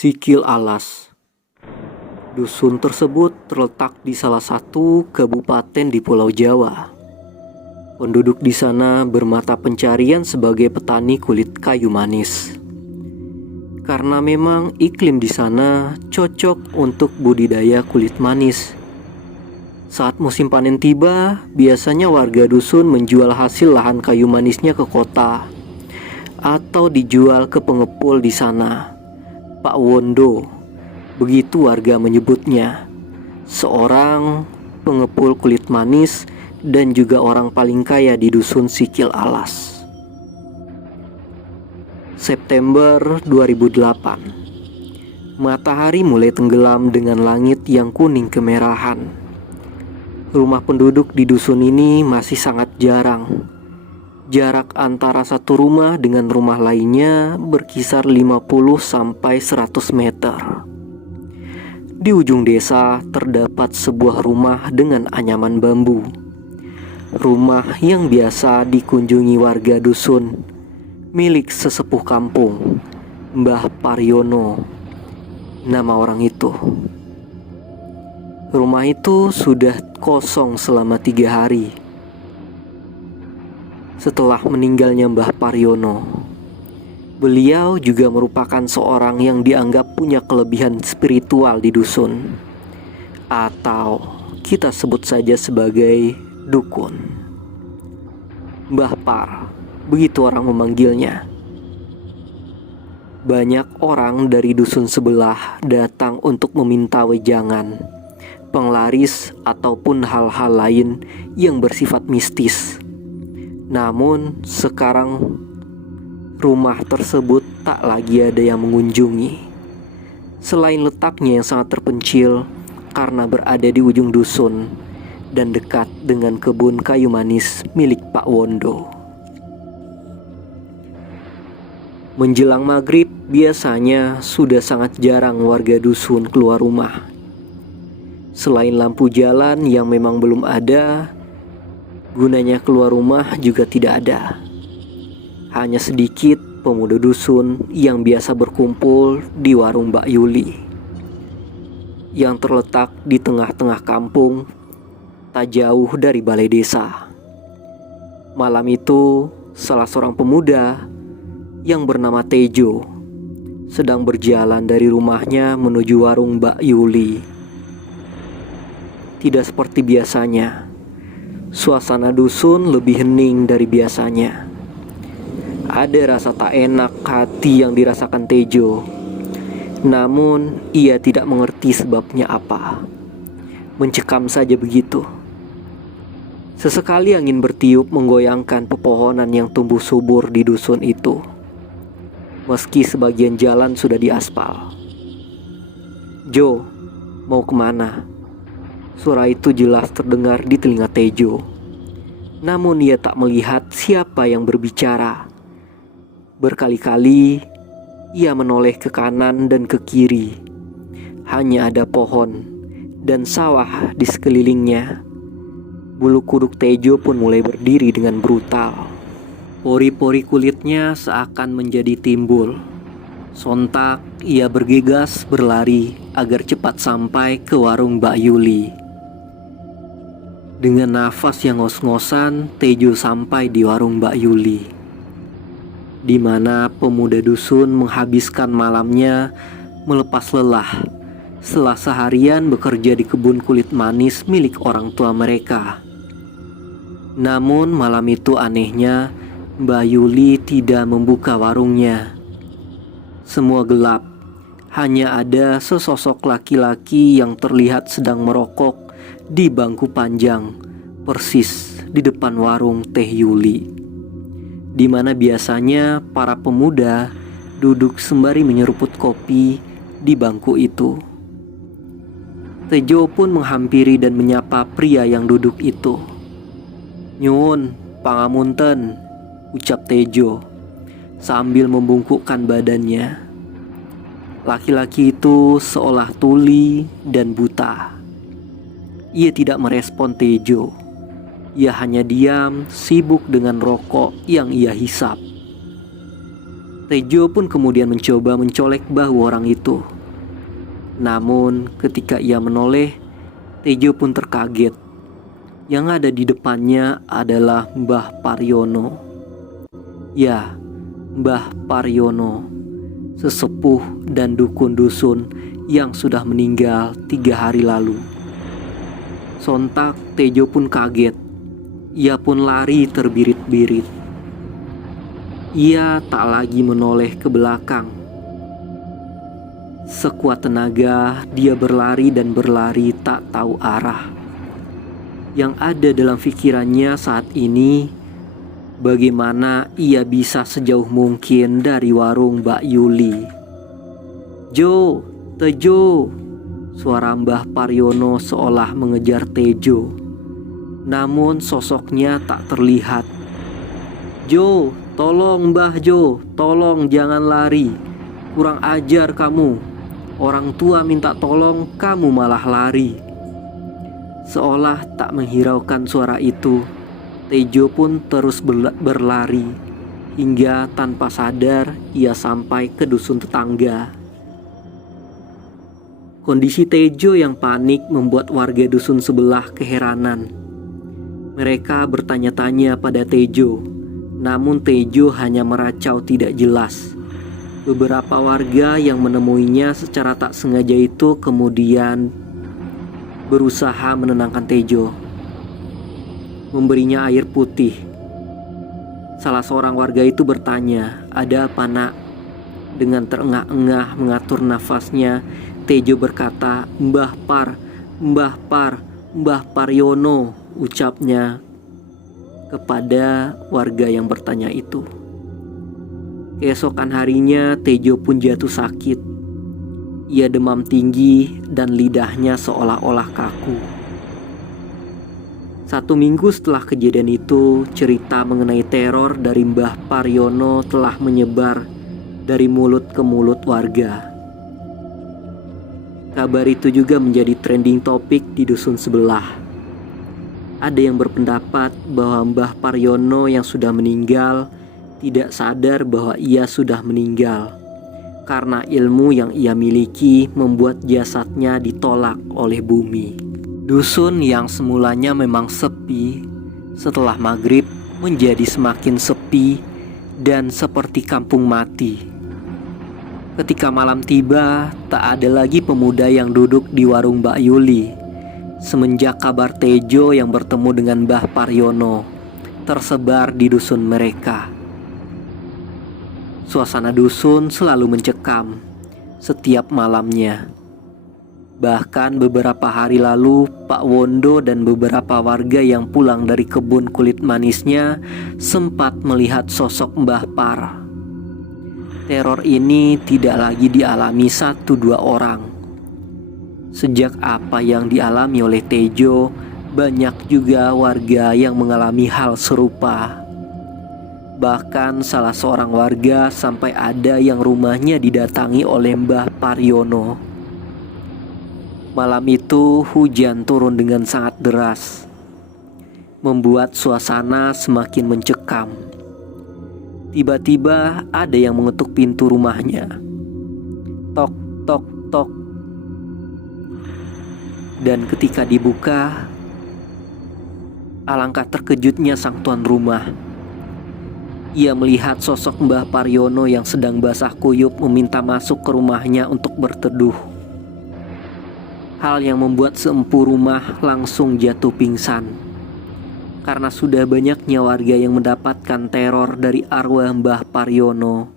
Sikil Alas. Dusun tersebut terletak di salah satu kabupaten di Pulau Jawa. Penduduk di sana bermata pencarian sebagai petani kulit kayu manis. Karena memang iklim di sana cocok untuk budidaya kulit manis. Saat musim panen tiba, biasanya warga dusun menjual hasil lahan kayu manisnya ke kota atau dijual ke pengepul di sana. Pak Wondo, begitu warga menyebutnya, seorang pengepul kulit manis dan juga orang paling kaya di dusun Sikil Alas. September 2008. Matahari mulai tenggelam dengan langit yang kuning kemerahan. Rumah penduduk di dusun ini masih sangat jarang. Jarak antara satu rumah dengan rumah lainnya berkisar 50-100 meter. Di ujung desa terdapat sebuah rumah dengan anyaman bambu. Rumah yang biasa dikunjungi warga dusun, milik sesepuh kampung, Mbah Paryono, nama orang itu. Rumah itu sudah kosong selama 3 hari. Setelah meninggalnya Mbah Paryono, beliau juga merupakan seorang yang dianggap punya kelebihan spiritual di dusun, atau kita sebut saja sebagai dukun. Mbah Par, begitu orang memanggilnya. Banyak orang dari dusun sebelah datang untuk meminta wejangan, penglaris, ataupun hal-hal lain yang bersifat mistis. Namun sekarang rumah tersebut tak lagi ada yang mengunjungi. Selain letaknya yang sangat terpencil karena berada di ujung dusun dan dekat dengan kebun kayu manis milik Pak Wondo. Menjelang maghrib biasanya sudah sangat jarang warga dusun keluar rumah. Selain lampu jalan yang memang belum ada, gunanya keluar rumah juga tidak ada. Hanya sedikit pemuda dusun yang biasa berkumpul di warung Mbak Yuli, yang terletak di tengah-tengah kampung, tak jauh dari balai desa. Malam itu, salah seorang pemuda yang bernama Tejo sedang berjalan dari rumahnya menuju warung Mbak Yuli. Tidak seperti biasanya, suasana dusun lebih hening dari biasanya. Ada rasa tak enak hati yang dirasakan Tejo. Namun ia tidak mengerti sebabnya apa. Mencekam saja begitu. Sesekali angin bertiup menggoyangkan pepohonan yang tumbuh subur di dusun itu. Meski sebagian jalan sudah diaspal. "Jo, mau kemana?" Suara itu jelas terdengar di telinga Tejo. Namun ia tak melihat siapa yang berbicara. Berkali-kali ia menoleh ke kanan dan ke kiri. Hanya ada pohon dan sawah di sekelilingnya. Bulu kuduk Tejo pun mulai berdiri dengan brutal. Pori-pori kulitnya seakan menjadi timbul. Sontak ia bergegas berlari agar cepat sampai ke warung Mbak Yuli. Dengan nafas yang ngos-ngosan, Tejo sampai di warung Mbak Yuli, di mana pemuda dusun menghabiskan malamnya melepas lelah setelah seharian bekerja di kebun kulit manis milik orang tua mereka. Namun malam itu anehnya, Mbak Yuli tidak membuka warungnya. Semua gelap, hanya ada sesosok laki-laki yang terlihat sedang merokok di bangku panjang, persis di depan warung Teh Yuli, di mana biasanya para pemuda duduk sembari menyeruput kopi di bangku itu. Tejo pun menghampiri dan menyapa pria yang duduk itu. "Nyuwun, pangamunten," ucap Tejo sambil membungkukkan badannya. Laki-laki itu seolah tuli dan buta. Ia tidak merespon Tejo. Ia hanya diam, sibuk dengan rokok yang ia hisap. Tejo pun kemudian mencoba mencolek bahu orang itu. Namun ketika ia menoleh, Tejo pun terkaget. Yang ada di depannya adalah Mbah Paryono. Ya, Mbah Paryono, sesepuh dan dukun dusun yang sudah meninggal 3 hari lalu. Sontak Tejo pun kaget. Ia pun lari terbirit-birit. Ia tak lagi menoleh ke belakang. Sekuat tenaga dia berlari dan berlari tak tahu arah. Yang ada dalam pikirannya saat ini, bagaimana ia bisa sejauh mungkin dari warung Mbak Yuli. "Jo, Tejo!" Suara Mbah Paryono seolah mengejar Tejo. Namun sosoknya tak terlihat. "Jo, tolong Mbah Jo, tolong jangan lari. Kurang ajar kamu. Orang tua minta tolong, kamu malah lari." Seolah tak menghiraukan suara itu, Tejo pun terus berlari hingga tanpa sadar ia sampai ke dusun tetangga. Kondisi Tejo yang panik membuat warga dusun sebelah keheranan. Mereka bertanya-tanya pada Tejo, namun Tejo hanya meracau tidak jelas. Beberapa warga yang menemuinya secara tak sengaja itu kemudian berusaha menenangkan Tejo, memberinya air putih. Salah seorang warga itu bertanya, "Ada apa nak?" Dengan terengah-engah mengatur nafasnya, Tejo berkata, Mbah Paryono," ucapnya kepada warga yang bertanya itu. Keesokan harinya Tejo pun jatuh sakit. Ia demam tinggi dan lidahnya seolah-olah kaku. 1 minggu setelah kejadian itu, cerita mengenai teror dari Mbah Paryono telah menyebar dari mulut ke mulut warga. Kabar itu juga menjadi trending topik di dusun sebelah. Ada yang berpendapat bahwa Mbah Paryono yang sudah meninggal tidak sadar bahwa ia sudah meninggal, karena ilmu yang ia miliki membuat jasadnya ditolak oleh bumi. Dusun yang semulanya memang sepi, setelah maghrib menjadi semakin sepi dan seperti kampung mati. Ketika malam tiba, tak ada lagi pemuda yang duduk di warung Mbak Yuli. Semenjak kabar Tejo yang bertemu dengan Mbah Paryono tersebar di dusun mereka. Suasana dusun selalu mencekam setiap malamnya. Bahkan beberapa hari lalu, Pak Wondo dan beberapa warga yang pulang dari kebun kulit manisnya sempat melihat sosok Mbah Par. Teror ini tidak lagi dialami 1-2 orang. Sejak apa yang dialami oleh Tejo, banyak juga warga yang mengalami hal serupa. Bahkan salah seorang warga sampai ada yang rumahnya didatangi oleh Mbah Paryono. Malam itu hujan turun dengan sangat deras, membuat suasana semakin mencekam. Tiba-tiba ada yang mengetuk pintu rumahnya. Tok, tok, tok. Dan ketika dibuka, alangkah terkejutnya sang tuan rumah. Ia melihat sosok Mbah Paryono yang sedang basah kuyup meminta masuk ke rumahnya untuk berteduh. Hal yang membuat seempu rumah langsung jatuh pingsan. Karena sudah banyaknya warga yang mendapatkan teror dari arwah Mbah Paryono,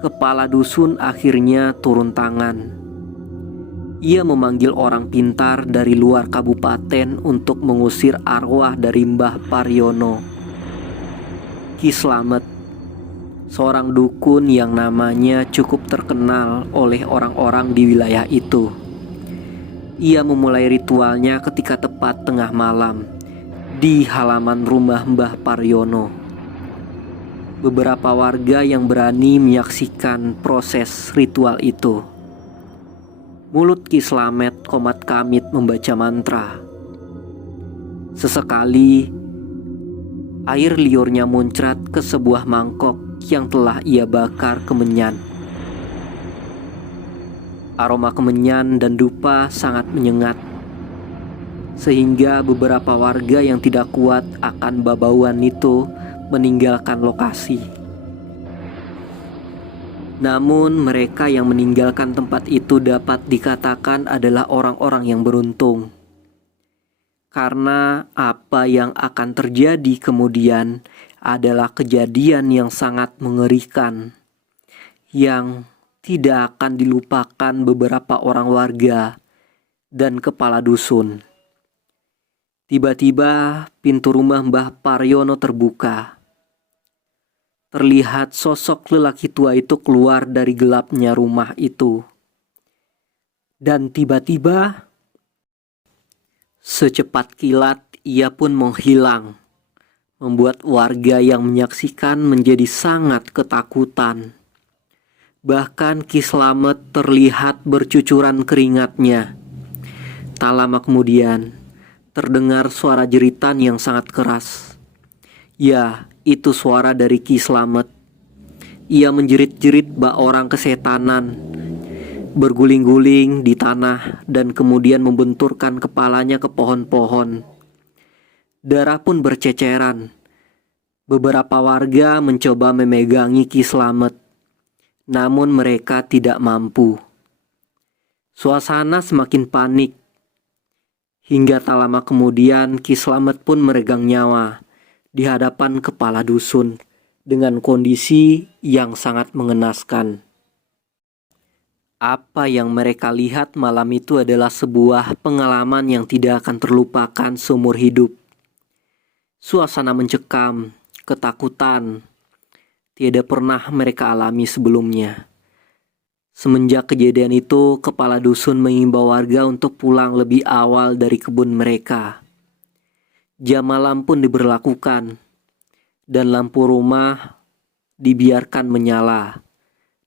kepala dusun akhirnya turun tangan. Ia memanggil orang pintar dari luar kabupaten untuk mengusir arwah dari Mbah Paryono. Ki Slamet, seorang dukun yang namanya cukup terkenal oleh orang-orang di wilayah itu. Ia memulai ritualnya ketika tepat tengah malam di halaman rumah Mbah Paryono. Beberapa warga yang berani menyaksikan proses ritual itu. Mulut Ki Slamet komat kamit membaca mantra. Sesekali air liurnya muncrat ke sebuah mangkok yang telah ia bakar kemenyan. Aroma kemenyan dan dupa sangat menyengat, sehingga beberapa warga yang tidak kuat akan bauan itu meninggalkan lokasi. Namun mereka yang meninggalkan tempat itu dapat dikatakan adalah orang-orang yang beruntung. Karena apa yang akan terjadi kemudian adalah kejadian yang sangat mengerikan, yang tidak akan dilupakan beberapa orang warga dan kepala dusun. Tiba-tiba pintu rumah Mbah Paryono terbuka. Terlihat sosok lelaki tua itu keluar dari gelapnya rumah itu. Dan tiba-tiba, secepat kilat ia pun menghilang, membuat warga yang menyaksikan menjadi sangat ketakutan. Bahkan Ki Slamet terlihat bercucuran keringatnya. Tak lama kemudian, terdengar suara jeritan yang sangat keras. Ya, itu suara dari Ki Slamet. Ia menjerit-jerit bak orang kesetanan, berguling-guling di tanah dan kemudian membenturkan kepalanya ke pohon-pohon. Darah pun berceceran. Beberapa warga mencoba memegangi Ki Slamet, namun mereka tidak mampu. Suasana semakin panik. Hingga tak lama kemudian Ki Slamet pun meregang nyawa di hadapan kepala dusun dengan kondisi yang sangat mengenaskan. Apa yang mereka lihat malam itu adalah sebuah pengalaman yang tidak akan terlupakan seumur hidup. Suasana mencekam, ketakutan, tiada pernah mereka alami sebelumnya. Semenjak kejadian itu, kepala dusun mengimbau warga untuk pulang lebih awal dari kebun mereka. Jam malam pun diberlakukan, dan lampu rumah dibiarkan menyala,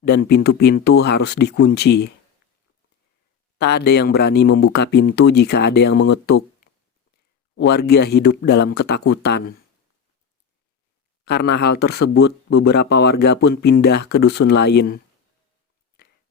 dan pintu-pintu harus dikunci. Tak ada yang berani membuka pintu jika ada yang mengetuk. Warga hidup dalam ketakutan. Karena hal tersebut, beberapa warga pun pindah ke dusun lain.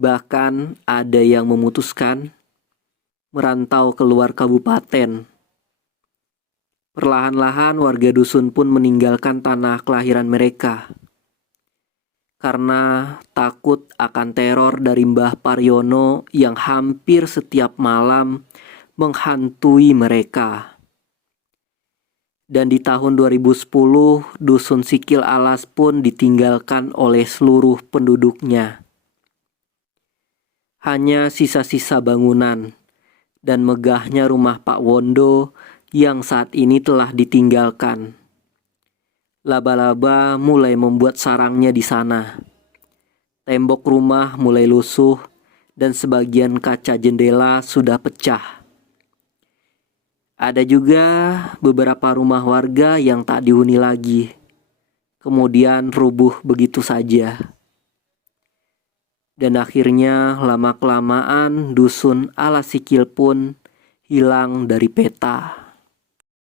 Bahkan ada yang memutuskan merantau keluar kabupaten. Perlahan-lahan warga dusun pun meninggalkan tanah kelahiran mereka. Karena takut akan teror dari Mbah Paryono yang hampir setiap malam menghantui mereka. Dan di tahun 2010, dusun Sikil Alas pun ditinggalkan oleh seluruh penduduknya. Hanya sisa-sisa bangunan dan megahnya rumah Pak Wondo yang saat ini telah ditinggalkan. Laba-laba mulai membuat sarangnya di sana. Tembok rumah mulai lusuh dan sebagian kaca jendela sudah pecah. Ada juga beberapa rumah warga yang tak dihuni lagi, kemudian rubuh begitu saja. Dan akhirnya lama-kelamaan dusun Alas Sikil pun hilang dari peta.